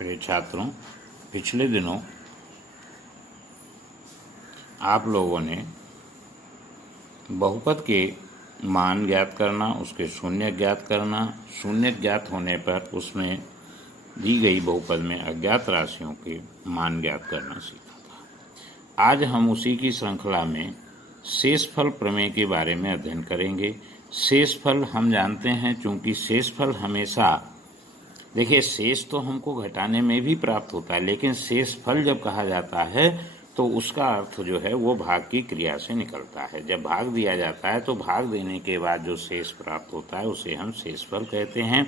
प्रिय छात्रों, पिछले दिनों आप लोगों ने बहुपद के मान ज्ञात करना, उसके शून्य ज्ञात करना, शून्य ज्ञात होने पर उसमें दी गई बहुपद में अज्ञात राशियों के मान ज्ञात करना सीखा था। आज हम उसी की श्रृंखला में शेषफल प्रमेय के बारे में अध्ययन करेंगे। शेषफल हम जानते हैं, चूंकि शेषफल हमेशा देखिए, शेष तो हमको घटाने में भी प्राप्त होता है, लेकिन शेषफल जब कहा जाता है तो उसका अर्थ जो है वो भाग की क्रिया से निकलता है। जब भाग दिया जाता है तो भाग देने के बाद जो शेष प्राप्त होता है उसे हम शेषफल कहते हैं।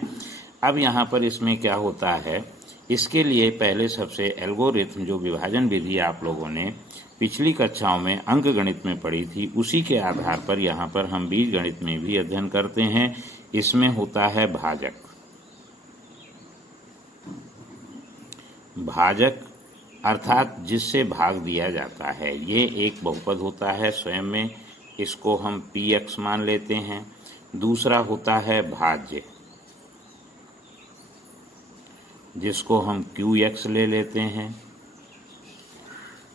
अब यहाँ पर इसमें क्या होता है, इसके लिए पहले सबसे एल्गोरिथम जो विभाजन विधि आप लोगों ने पिछली कक्षाओं में अंक गणित में पढ़ी थी, उसी के आधार पर यहाँ पर हम बीज गणित में भी अध्ययन करते हैं। इसमें होता है भाजक। भाजक अर्थात जिससे भाग दिया जाता है, ये एक बहुपद होता है स्वयं में, इसको हम px मान लेते हैं। दूसरा होता है भाज्य, जिसको हम qx ले लेते हैं।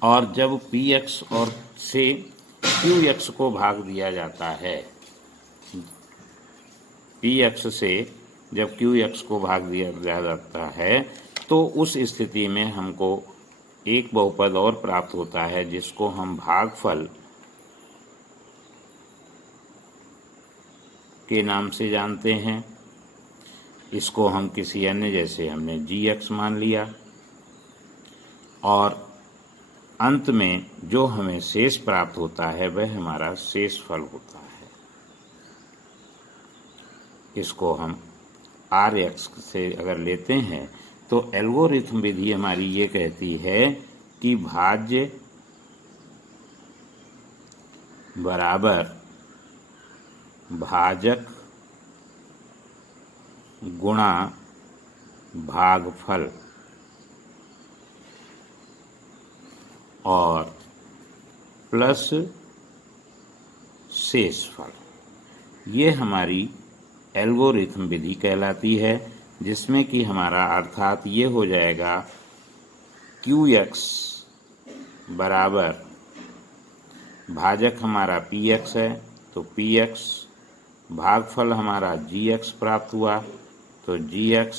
और जब px और से qx को भाग दिया जाता है, px से जब qx को भाग दिया जाता है तो उस स्थिति में हमको एक बहुपद और प्राप्त होता है, जिसको हम भागफल के नाम से जानते हैं। इसको हम किसी अन्य, जैसे हमने gx मान लिया, और अंत में जो हमें शेष प्राप्त होता है वह हमारा शेषफल होता है। इसको हम rx से अगर लेते हैं तो एल्गोरिथम विधि हमारी ये कहती है कि भाज्य बराबर भाजक गुणा भागफल और प्लस शेषफल, ये हमारी एल्गोरिथम विधि कहलाती है, जिसमें कि हमारा अर्थात ये हो जाएगा qx बराबर भाजक हमारा px है तो px, भागफल हमारा gx प्राप्त हुआ तो gx,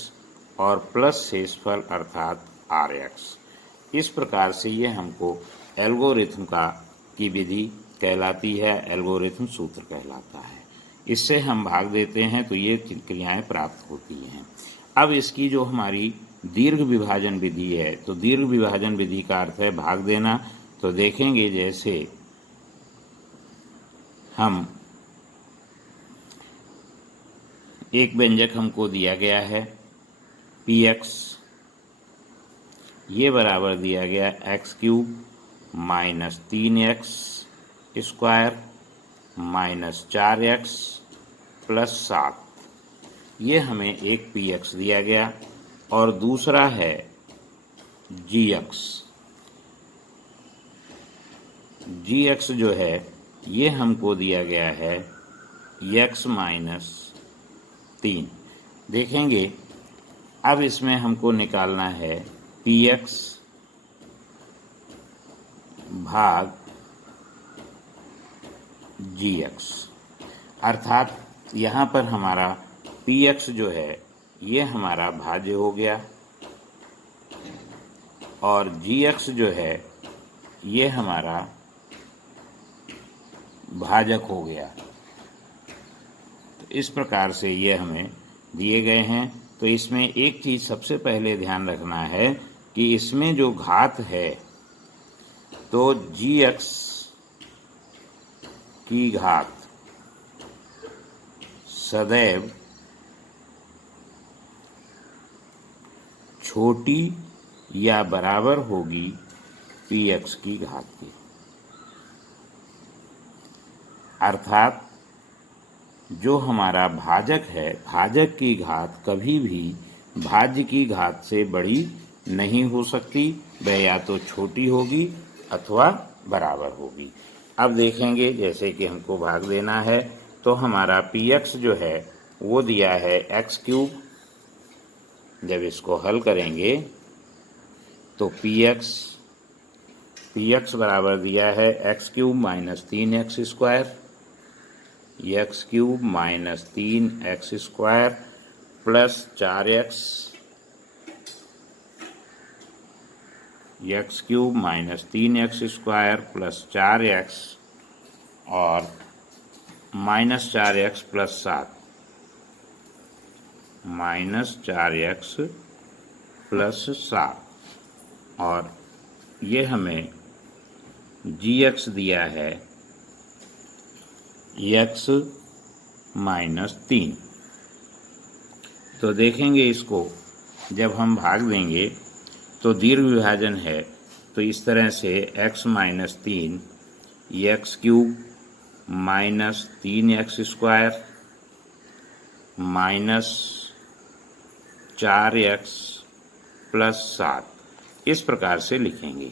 और प्लस शेषफल अर्थात rx। इस प्रकार से ये हमको एल्गोरिथम की विधि कहलाती है, एल्गोरिथम सूत्र कहलाता है। इससे हम भाग देते हैं तो ये क्रियाएं प्राप्त होती हैं। अब इसकी जो हमारी दीर्घ विभाजन विधि है, तो दीर्घ विभाजन विधि का अर्थ है भाग देना। तो देखेंगे, जैसे हम एक व्यंजक हमको दिया गया है px, ये बराबर दिया गया x³ minus 3x square minus 4x plus 7, ये हमें एक px दिया गया, और दूसरा है gx। gx जो है ये हमको दिया गया है x माइनस 3। देखेंगे, अब इसमें हमको निकालना है px भाग gx, अर्थात यहाँ पर हमारा px जो है ये हमारा भाज्य हो गया, और gx जो है ये हमारा भाजक हो गया। तो इस प्रकार से ये हमें दिए गए हैं। तो इसमें एक चीज़ सबसे पहले ध्यान रखना है कि इसमें जो घात है, तो gx की घात सदैव छोटी या बराबर होगी px की घात की, अर्थात जो हमारा भाजक है, भाजक की घात कभी भी भाज्य की घात से बड़ी नहीं हो सकती, वह या तो छोटी होगी अथवा बराबर होगी। अब देखेंगे, जैसे कि हमको भाग देना है, तो हमारा px जो है वो दिया है x³। जब इसको हल करेंगे तो पी एक्स बराबर दिया है x cube minus 3x square, x cube minus 3x square plus 4x, x cube minus 3x square plus 4x और minus 4x plus 7, minus 4x plus 7 और ये हमें gx दिया है x माइनस 3। तो देखेंगे इसको जब हम भाग देंगे तो दीर्घ विभाजन है, तो इस तरह से x minus 3 x cube minus 3x square minus 4x plus 7 इस प्रकार से लिखेंगे।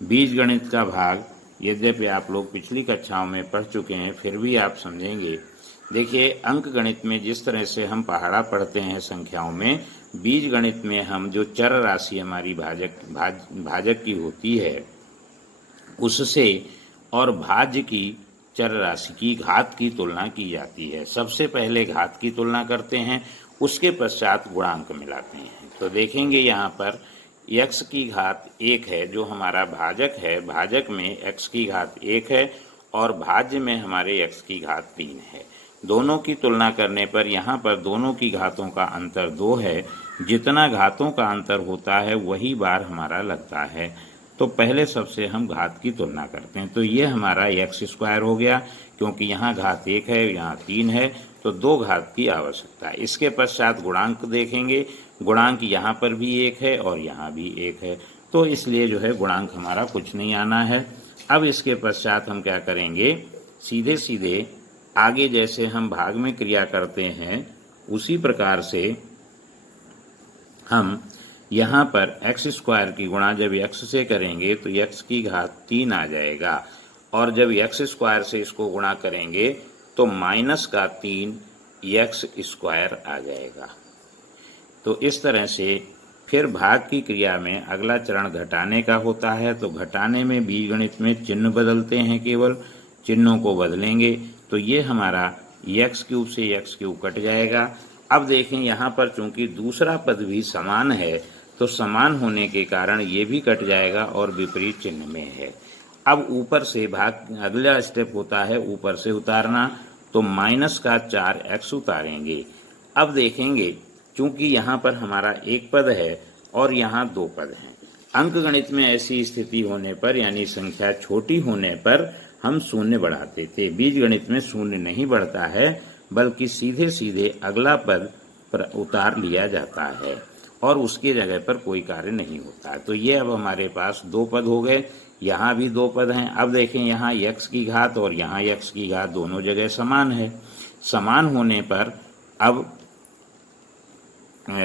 बीजगणित का भाग यद्यपि आप लोग पिछली कक्षाओं में पढ़ चुके हैं, फिर भी आप समझेंगे। देखिए, अंक गणित में जिस तरह से हम पहाड़ा पढ़ते हैं संख्याओं में, बीज गणित में हम जो चर राशि हमारी भाजक की होती है उससे और भाज्य की चर राशि की घात की तुलना की जाती है। सबसे पहले घात की तुलना करते हैं, उसके पश्चात गुणांक मिलाते हैं। तो देखेंगे यहाँ पर x की घात 1 है जो हमारा भाजक है, भाजक में x की घात 1 है और भाज्य में हमारे x की घात 3 है। दोनों की तुलना करने पर यहाँ पर दोनों की घातों का अंतर 2 है। जितना घातों का अंतर होता है वही बार हमारा लगता है। तो पहले सबसे हम घात की तुलना करते हैं। तो ये हमारा x स्क्वायर हो गया, क्योंकि यहाँ घात 1 है, यहाँ 3 है, तो 2 घात की आवश्यकता है। इसके पश्चात गुणांक देखेंगे, गुणांक यहाँ पर भी 1 है और यहाँ भी 1 है, तो इसलिए जो है गुणांक हमारा कुछ नहीं आना है। अब इसके पश्चात हम क्या करेंगे, सीधे सीधे आगे जैसे हम भाग में क्रिया करते हैं उसी प्रकार से हम यहाँ पर एक्स स्क्वायर की गुणा जब x से करेंगे तो x की घात 3 आ जाएगा, और जब एक्स स्क्वायर से इसको गुणा करेंगे तो माइनस का 3 एक्स स्क्वायर आ जाएगा। तो इस तरह से फिर भाग की क्रिया में अगला चरण घटाने का होता है। तो घटाने में बीजगणित में चिन्ह बदलते हैं, केवल चिन्हों को बदलेंगे तो ये हमारा एक्स क्यूब से एक्स क्यूब कट जाएगा। अब देखें यहाँ पर चूंकि दूसरा पद भी समान है तो समान होने के कारण ये भी कट जाएगा और विपरीत चिन्ह में है। अब ऊपर से भाग अगला स्टेप होता है ऊपर से उतारना, तो माइनस का 4x उतारेंगे। अब देखेंगे चूंकि यहाँ पर हमारा एक पद है और यहाँ 2 पद हैं। अंक गणित में ऐसी स्थिति होने पर यानी संख्या छोटी होने पर हम शून्य बढ़ाते थे। बीज गणित में शून्य नहीं बढ़ता है, बल्कि सीधे सीधे अगला पद उतार लिया जाता है और उसके जगह पर कोई कार्य नहीं होता है। तो ये अब हमारे पास 2 पद हो गए, यहाँ भी 2 पद हैं। अब देखें यहाँ x की घात और यहाँ x की घात दोनों जगह समान है। समान होने पर अब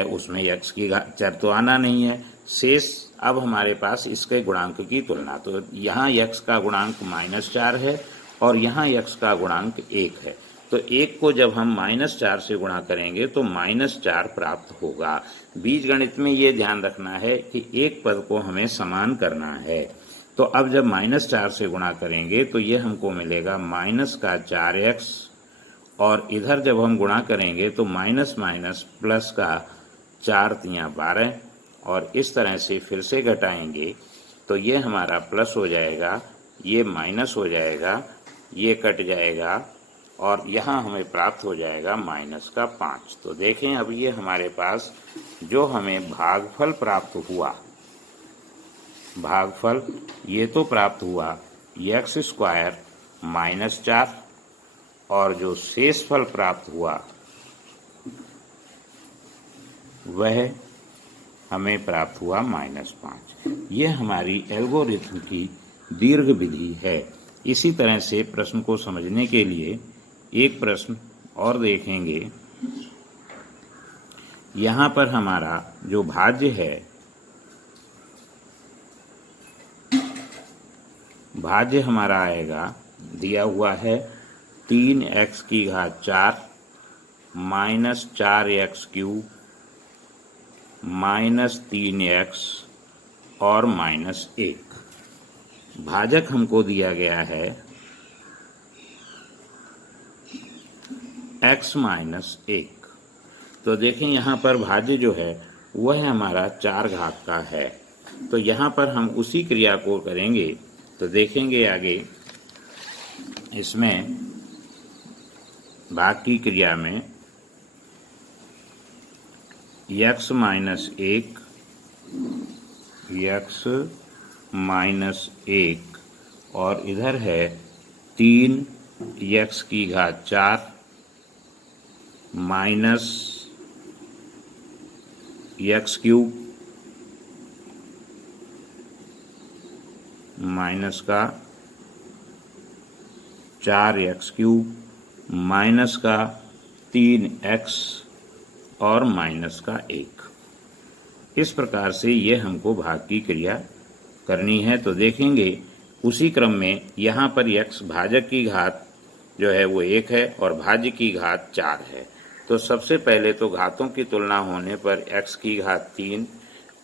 उसमें x की घात चर तो आना नहीं है, शेष अब हमारे पास इसके गुणांक की तुलना। तो यहाँ x का गुणांक -4 है और यहाँ x का गुणांक 1 है। तो 1 को जब हम -4 से गुणा करेंगे तो -4 प्राप्त होगा। बीजगणित में ये ध्यान रखना है कि एक पद को हमें समान करना है। तो अब जब -4 से गुणा करेंगे तो ये हमको मिलेगा माइनस का 4x, और इधर जब हम गुणा करेंगे तो माइनस माइनस प्लस का 4 तियाँ 12, और इस तरह से फिर से घटाएंगे तो ये हमारा प्लस हो जाएगा, ये माइनस हो जाएगा, ये कट जाएगा और यहाँ हमें प्राप्त हो जाएगा माइनस का 5। तो देखें अब ये हमारे पास जो हमें भागफल प्राप्त हुआ, भागफल ये तो प्राप्त हुआ एक्स स्क्वायर -4, और जो शेषफल प्राप्त हुआ वह हमें प्राप्त हुआ -5। ये हमारी एल्गोरिथम की दीर्घ विधि है। इसी तरह से प्रश्न को समझने के लिए एक प्रश्न और देखेंगे। यहाँ पर हमारा जो भाज्य है, भाज्य हमारा आएगा, दिया हुआ है 3x की घात 4 -4x³ -3x और -1। भाजक हमको दिया गया है x - 1। तो देखें यहाँ पर भाज्य जो है वह हमारा 4 घात का है। तो यहाँ पर हम उसी क्रिया को करेंगे। तो देखेंगे आगे इसमें भाग की क्रिया में x - 1 और इधर है 3x की घात 4 माइनस x क्यूब माइनस का 4x क्यूब माइनस का 3x और माइनस का 1। इस प्रकार से ये हमको भाग की क्रिया करनी है। तो देखेंगे उसी क्रम में यहाँ पर x भाजक की घात जो है वो 1 है और भाज्य की घात 4 है। तो सबसे पहले तो घातों की तुलना होने पर x की घात 3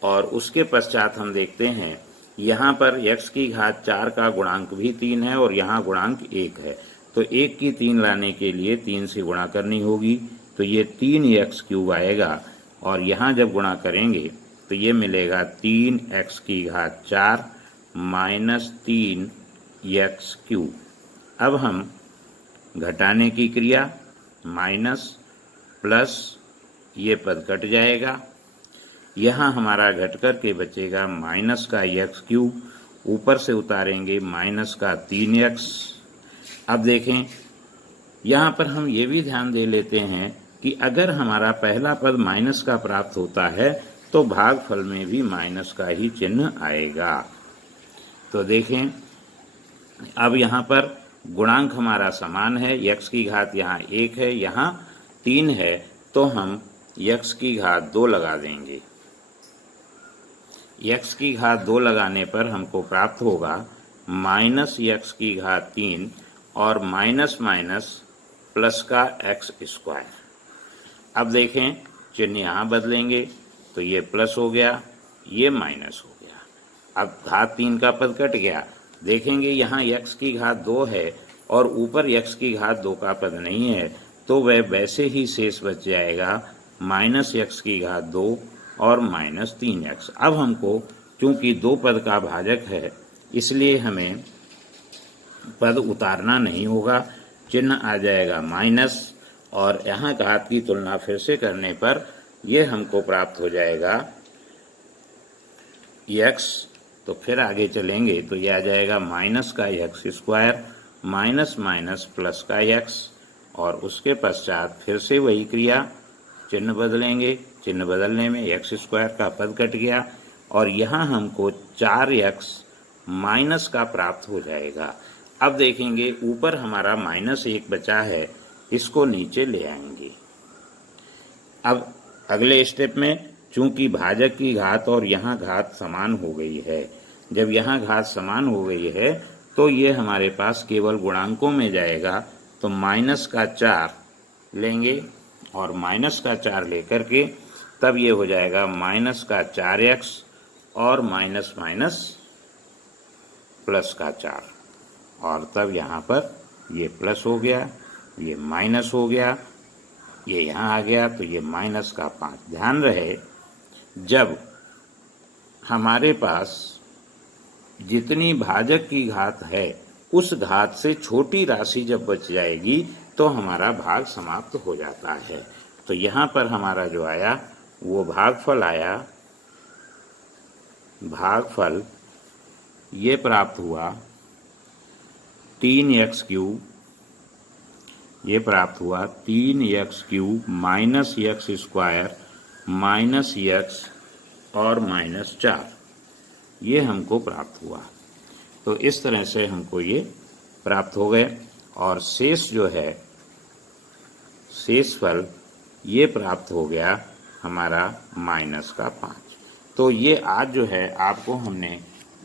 और उसके पश्चात हम देखते हैं यहाँ पर x की घात 4 का गुणांक भी 3 है और यहाँ गुणांक 1 है। तो 1 की 3 लाने के लिए 3 से गुणा करनी होगी। तो ये 3x क्यूब आएगा और यहाँ जब गुणा करेंगे तो ये मिलेगा 3x की घात 4 माइनस 3x क्यूब। अब हम घटाने की क्रिया माइनस प्लस ये पद कट जाएगा। यहाँ हमारा घट कर के बचेगा माइनस का x क्यूब, ऊपर से उतारेंगे माइनस का 3x। अब देखें यहाँ पर हम ये भी ध्यान दे लेते हैं कि अगर हमारा पहला पद माइनस का प्राप्त होता है तो भागफल में भी माइनस का ही चिन्ह आएगा। तो देखें अब यहाँ पर गुणांक हमारा समान है, x की घात यहाँ 1 है, यहाँ 3 है, तो हम x की घात 2 लगा देंगे। x की घात 2 लगाने पर हमको प्राप्त होगा माइनस x की घात 3 और माइनस माइनस प्लस का x स्क्वायर। अब देखें चिन्ह यहाँ बदलेंगे तो ये प्लस हो गया, ये माइनस हो गया। अब घात 3 का पद कट गया। देखेंगे यहाँ x की घात 2 है और ऊपर x की घात 2 का पद नहीं है, तो वह वैसे ही शेष बच जाएगा माइनस x की घात 2 और माइनस 3x। अब हमको चूंकि 2 पद का भाजक है इसलिए हमें पद उतारना नहीं होगा, चिन्ह आ जाएगा माइनस और यहाँ घात की तुलना फिर से करने पर यह हमको प्राप्त हो जाएगा x। तो फिर आगे चलेंगे तो यह आ जाएगा माइनस का x square minus minus plus का x और उसके पश्चात फिर से वही क्रिया, चिन्ह बदलेंगे। चिन्ह बदलने में x स्क्वायर का पद कट गया और यहाँ हमको 4x माइनस का प्राप्त हो जाएगा। अब देखेंगे ऊपर हमारा -1 बचा है, इसको नीचे ले आएंगे। अब अगले स्टेप में चूंकि भाजक की घात और यहाँ घात समान हो गई है, जब यहाँ घात समान हो गई है तो ये हमारे पास केवल गुणांकों में जाएगा। तो माइनस का 4 लेंगे और माइनस का 4 लेकर के तब ये हो जाएगा माइनस का 4x और माइनस माइनस प्लस का 4 और तब यहाँ पर ये प्लस हो गया, ये माइनस हो गया, ये यहाँ आ गया तो ये माइनस का 5। ध्यान रहे जब हमारे पास जितनी भाजक की घात है उस घात से छोटी राशि जब बच जाएगी तो हमारा भाग समाप्त हो जाता है। तो यहाँ पर हमारा जो आया वो भागफल आया, भागफल ये प्राप्त हुआ 3x क्यूब, ये प्राप्त हुआ 3x cube minus x square minus x और माइनस 4, ये हमको प्राप्त हुआ। तो इस तरह से हमको ये प्राप्त हो गए और शेष जो है शेषफल ये प्राप्त हो गया हमारा माइनस का 5। तो ये आज जो है आपको हमने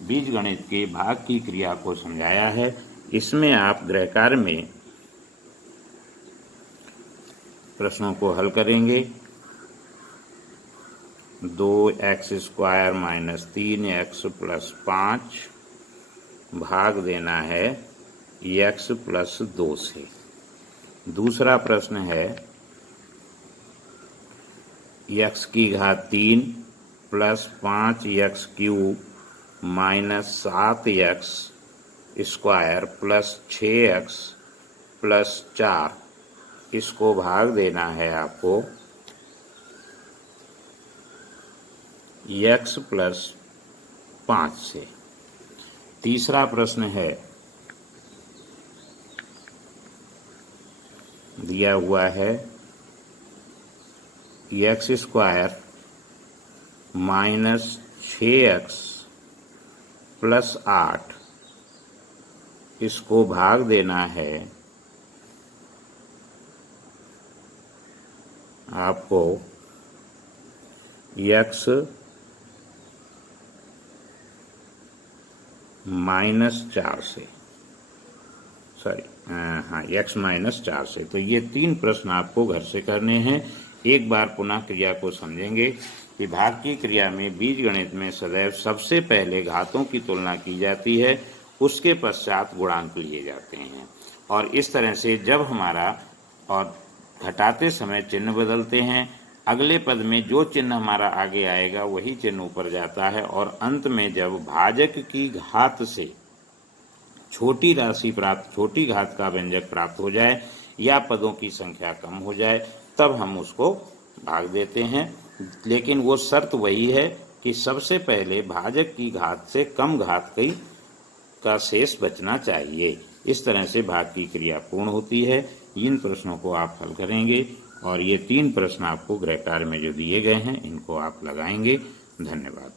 बीजगणित के भाग की क्रिया को समझाया है। इसमें आप गृहकार्य में प्रश्नों को हल करेंगे। 2x² माइनस 3x प्लस 5 भाग देना है x प्लस 2 से। दूसरा प्रश्न है x की घात 3 plus 5x³ minus 7x² plus 6x plus 4, इसको भाग देना है आपको x प्लस 5 से। तीसरा प्रश्न है, दिया हुआ है x² माइनस 6x प्लस 8, इसको भाग देना है आपको x माइनस 4 से, x माइनस 4 से। तो ये 3 प्रश्न आपको घर से करने हैं। एक बार पुनः क्रिया को समझेंगे कि भाग की क्रिया में बीजगणित में सदैव सबसे पहले घातों की तुलना की जाती है, उसके पश्चात गुणांक लिए जाते हैं। और इस तरह से जब हमारा और घटाते समय चिन्ह बदलते हैं, अगले पद में जो चिन्ह हमारा आगे आएगा वही चिन्ह ऊपर जाता है, और अंत में जब भाजक की घात से छोटी राशि प्राप्त, छोटी घात का व्यंजक प्राप्त हो जाए या पदों की संख्या कम हो जाए, तब हम उसको भाग देते हैं। लेकिन वो शर्त वही है कि सबसे पहले भाजक की घात से कम घात का शेष बचना चाहिए। इस तरह से भाग की क्रिया पूर्ण होती है। इन प्रश्नों को आप हल करेंगे और ये 3 प्रश्न आपको गृह कार्य में जो दिए गए हैं इनको आप लगाएंगे। धन्यवाद।